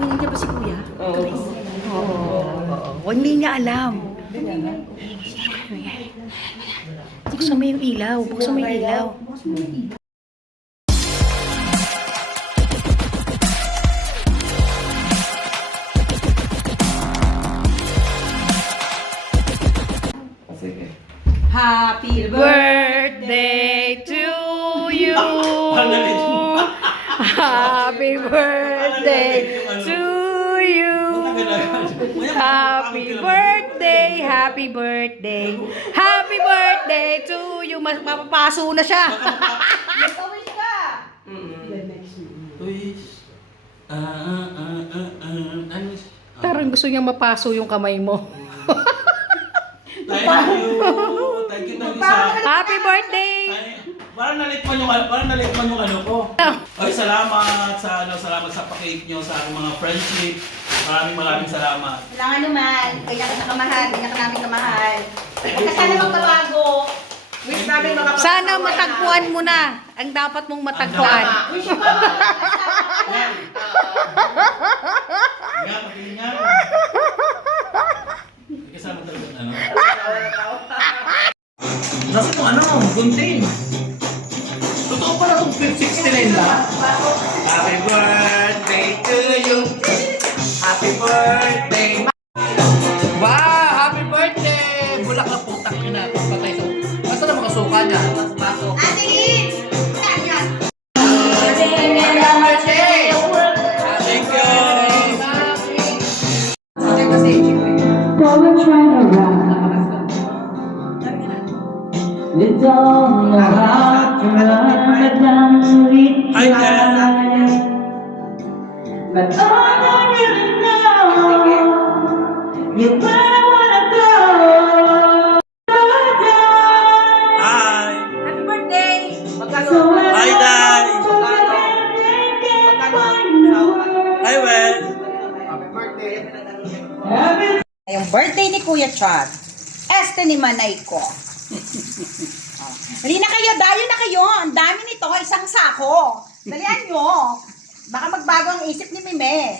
Uy, hindi ba si Kuya? Oo. Oo. Hindi niya alam. Buksan mo yung ilaw. Buksan mo yung ilaw. Sige. Happy birthday to you. Happy birthday to you. Happy birthday, happy birthday. Happy birthday to you. Mapapaso na siya. Nag-wish ka. Wish. Ano? Parang gusto niyang mapaso yung kamay mo. Thank you. Thank you sa... Happy birthday! Parang nalikman yung ano ko. Ay, salamat sa pakik nyo sa aking mga friendship. Maraming salamat. Kailangan naman. Kaya ka nakamahal. Kaya ka namin kamahal. Huwag ka sana magbabago. Wish namin makapagpasawa. Sana matagpuan mo na ang dapat mong matagpuan. Wish ko makapagpasawa ka na. Nga, pagkiling nga. Hindi kasama talaga ano. Nasa mo ano, gunting. Totoo pala itong 69 ba? Happy birthday to you. Happy birthday. Wow, happy birthday. Bulak na putak nyo na. Patay sa... Basta na makasuka niya. Ate Lynn! Yan. Happy birthday. Thank you. We don't know how to run, but now we Hi, try. Dad. But all I really know, you're where I wanna go. Hi. Happy birthday! So Hi, Dad. Hi, Wen. Yung birthday ni Kuya Chad. Este ni Manay ko. Dali na kayo, dayo na kayo. Ang dami nito, isang sako. Dalian nyo. Baka magbago ang isip ni Mime.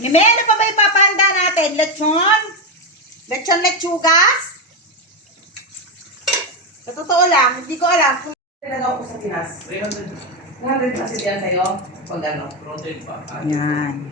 Mime, ano pa ba ipapahanda natin? Lechon? Lechon lechugas? Sa totoo lang, hindi ko alam kung Pinagawa ko sa Pinas. 300 kasi yan sa'yo. Pag ano? Protein pa. yan.